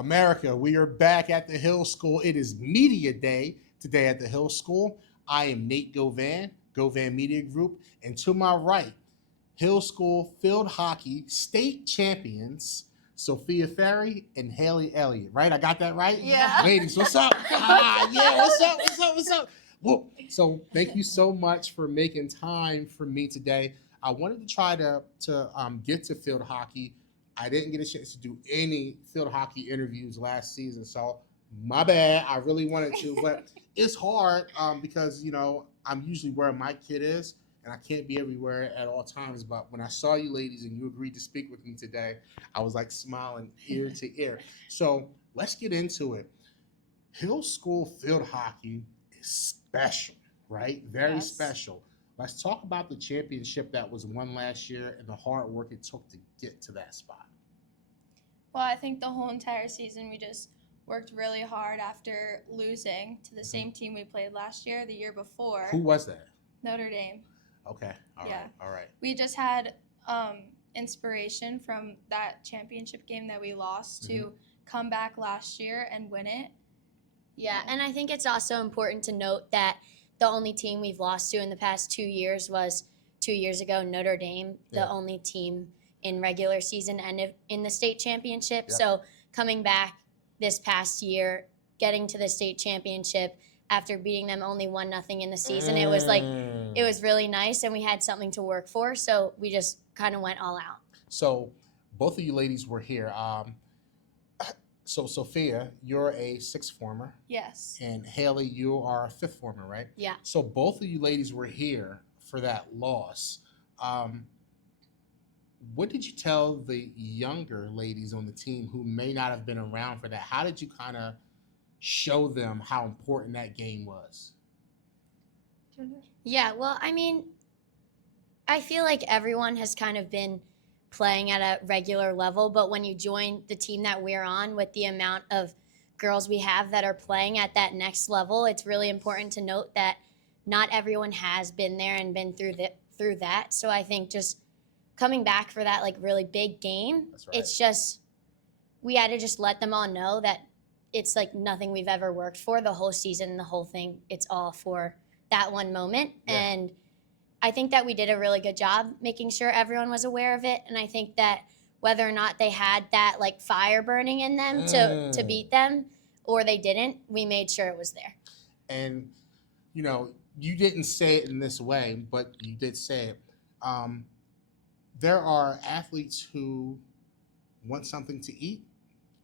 America, we are back at the Hill School. It is Media Day today at the Hill School. I am Nate Govan, Govan Media Group, and to my right, Hill School field hockey state champions, Sophia Ferry and Haley Elliott. Right? I got that right? Yeah. Ladies, what's up? Yeah, what's up? Well, so thank you so much for making time for me today. I wanted to try to get to field hockey. I didn't get a chance to do any field hockey interviews last season, so my bad. I really wanted to, but it's hard because I'm usually where my kid is, and I can't be everywhere at all times. But when I saw you ladies and you agreed to speak with me today, I was like smiling ear to ear. So let's get into it. Hill School field hockey is special, right? Very Yes. special. Let's talk about the championship that was won last year and the hard work it took to get to that spot. Well, I think the whole entire season we just worked really hard after losing to the same team we played last year, the year before. Who was that? Notre Dame. Okay. All Yeah. right. All right. We just had inspiration from that championship game that we lost to come back last year and win it. Yeah, and I think it's also important to note that the only team we've lost to in the past 2 years was 2 years ago, Notre Dame, the only team in regular season and in the state championship. Yep. So coming back this past year, getting to the state championship after beating them only 1-0 in the season, it was really nice, and we had something to work for. So we just kind of went all out. So both of you ladies were here. So Sophia, you're a sixth former, Yes. and Haley, you are a fifth former, right? Yeah. So both of you ladies were here for that loss. What did you tell the younger ladies on the team who may not have been around for that? How did you kind of show them how important that game was? Yeah, well, I mean, I feel like everyone has kind of been playing at a regular level, but when you join the team that we're on with the amount of girls we have that are playing at that next level, it's really important to note that not everyone has been there and been through that. So I think just coming back for that like really big game, That's right. it's just we had to just let them all know that it's like nothing we've ever worked for the whole season, the whole thing. It's all for that one moment. Yeah. And I think that we did a really good job making sure everyone was aware of it. And I think that whether or not they had that like fire burning in them to beat them or they didn't, we made sure it was there. And, you didn't say it in this way, but you did say it. There are athletes who want something to eat,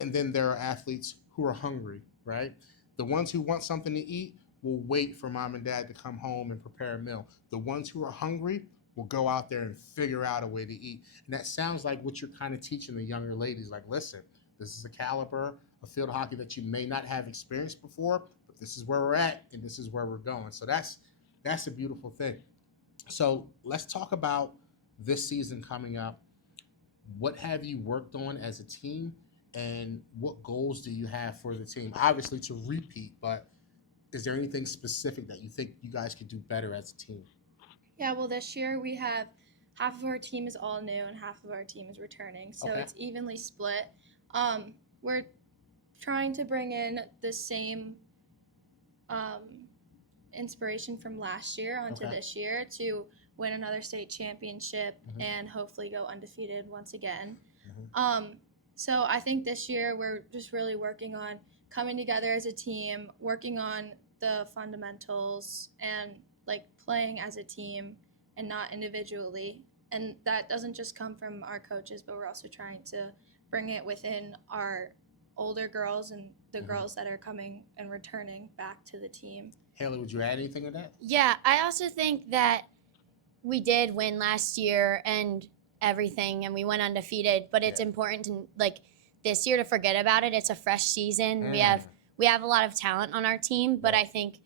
and then there are athletes who are hungry, right? The ones who want something to eat will wait for mom and dad to come home and prepare a meal. The ones who are hungry will go out there and figure out a way to eat. And that sounds like what you're kind of teaching the younger ladies. Like, listen, this is a caliber of field hockey that you may not have experienced before, but this is where we're at and this is where we're going. So that's a beautiful thing. So let's talk about this season coming up. What have you worked on as a team, and what goals do you have for the team? Obviously to repeat, but is there anything specific that you think you guys could do better as a team? Yeah, well, this year we have half of our team is all new and half of our team is returning. So Okay. it's evenly split. We're trying to bring in the same inspiration from last year onto Okay. this year to win another state championship Mhm. and hopefully go undefeated once again. Mhm. So I think this year we're just really working on coming together as a team, working on the fundamentals and like playing as a team and not individually. And that doesn't just come from our coaches, but we're also trying to bring it within our older girls and the Mhm. girls that are coming and returning back to the team. Haley, would you add anything to that? Yeah, I also think that we did win last year and everything, and we went undefeated. But it's Yeah. important to like this year to forget about it. It's a fresh season. We have a lot of talent on our team, but Yeah. I think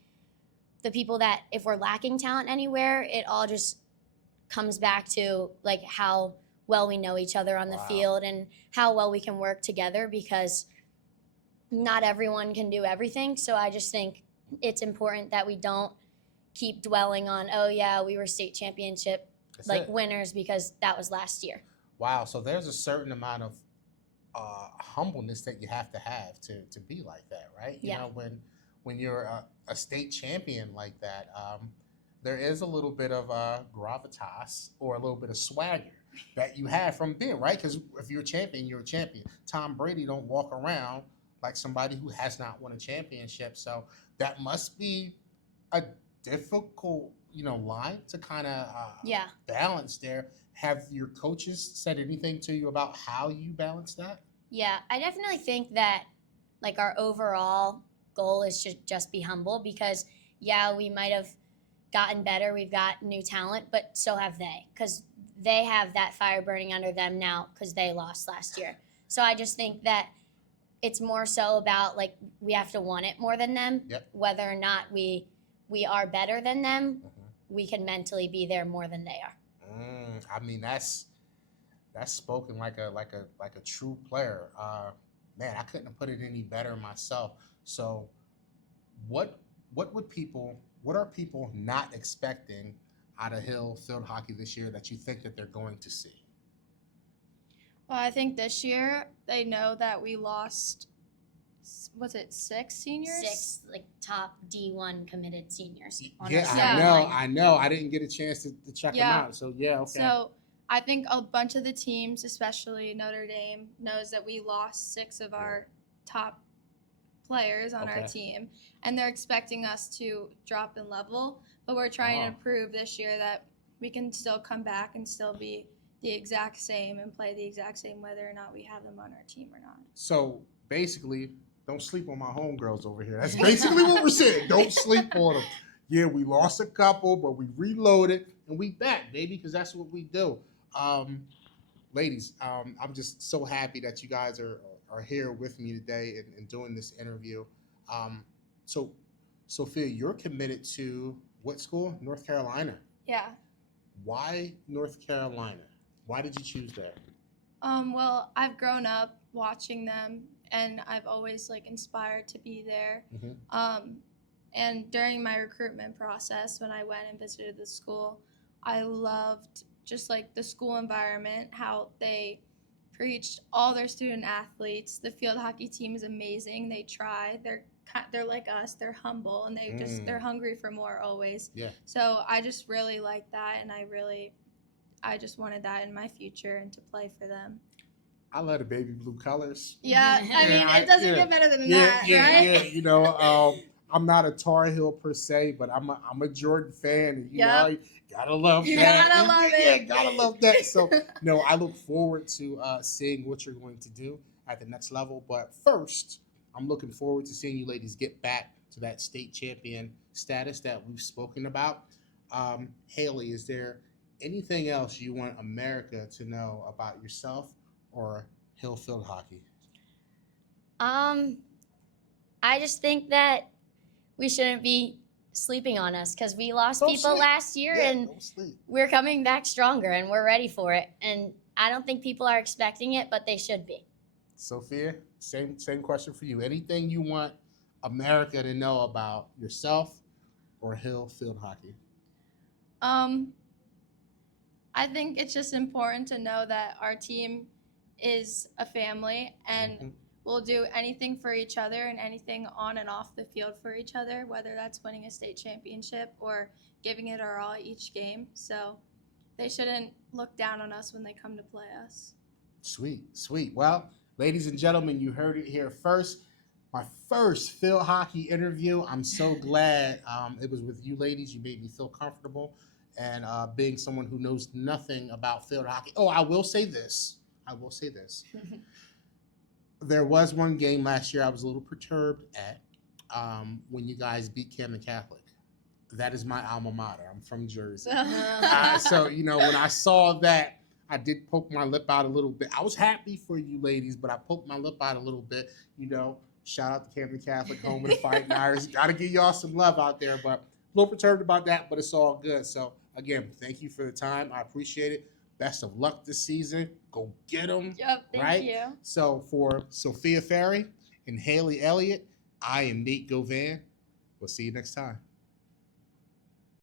the people that if we're lacking talent anywhere, it all just comes back to like how well we know each other on the Wow. field and how well we can work together because not everyone can do everything. So I just think it's important that we don't keep dwelling on, oh yeah, we were state championship That's like it. winners because that was last year. Wow. So there's a certain amount of humbleness that you have to be like that, right? You Yeah. know, when you're a state champion like that, there is a little bit of gravitas or a little bit of swagger that you have from being right. Because if you're a champion, you're a champion. Tom Brady don't walk around like somebody who has not won a championship, so that must be a difficult, line to kind of Yeah. balance there. Have your coaches said anything to you about how you balance that? Yeah, I definitely think that like our overall goal is to just be humble because yeah, we might have gotten better, we've got new talent, but so have they because they have that fire burning under them now because they lost last year. So I just think that it's more so about like we have to want it more than them. Yep. Whether or not we are better than them, Mm-hmm. we can mentally be there more than they are. I mean, that's spoken like a true player. Man, I couldn't have put it any better myself. So, what what are people not expecting out of Hill field hockey this year that you think that they're going to see? Well, I think this year they know that we lost, was it 6 seniors? 6 like top D1 committed seniors. On Yeah, our I Yeah. know, line. I know. I didn't get a chance to check them Yeah. out. So yeah, okay. So I think a bunch of the teams, especially Notre Dame, knows that we lost 6 of our top players on our Okay. team, and they're expecting us to drop in level. But we're trying Oh. to prove this year that we can still come back and still be the exact same and play the exact same whether or not we have them on our team or not. So basically, don't sleep on my homegirls over here. That's basically what we're saying. Don't sleep on them. Yeah, we lost a couple, but we reloaded and we back, baby, because that's what we do. Ladies, I'm just so happy that you guys are here with me today and doing this interview. So, Sophia, you're committed to what school? North Carolina. Yeah. Why North Carolina? Why did you choose that? Well, I've grown up watching them, and I've always like inspired to be there. Mm-hmm. And during my recruitment process, when I went and visited the school, I loved just like the school environment, how they preached all their student athletes. The field hockey team is amazing. They try. They're like us. They're humble, and they're hungry for more always. Yeah. So I just really like that, and I just wanted that in my future and to play for them. I love the baby blue colors. Yeah, I Yeah, mean, it doesn't get better than that, right? Yeah. I'm not a Tar Heel per se, but I'm a Jordan fan, and Yep. you gotta love You that. gotta love Yeah, it. gotta love that. So, no, I look forward to seeing what you're going to do at the next level. But first, I'm looking forward to seeing you ladies get back to that state champion status that we've spoken about. Haley, is there anything else you want America to know about yourself or Hill Field Hockey? I just think that we shouldn't be sleeping on us because we lost Don't people sleep. last year Yeah, and don't sleep. we're coming back stronger and we're ready for it. And I don't think people are expecting it, but they should be. Sophia, same question for you. Anything you want America to know about yourself or Hill Field Hockey? I think it's just important to know that our team is a family, and Mhm. we'll do anything for each other and anything on and off the field for each other, whether that's winning a state championship or giving it our all each game. So they shouldn't look down on us when they come to play us. Sweet. Well, ladies and gentlemen, you heard it here first. My first field hockey interview. I'm so glad it was with you ladies. You made me feel comfortable. And being someone who knows nothing about field hockey. Oh, I will say this. There was one game last year I was a little perturbed at when you guys beat Camden Catholic. That is my alma mater. I'm from Jersey. So, when I saw that, I did poke my lip out a little bit. I was happy for you ladies, but I poked my lip out a little bit. Shout out to Camden Catholic, home of the Fighting Irish. Got to give y'all some love out there, but a little perturbed about that, but it's all good. So, again, thank you for the time. I appreciate it. Best of luck this season. Go get them. Yep, thank Right? you. So, for Sophia Ferry and Haley Elliott, I am Nate Govan. We'll see you next time.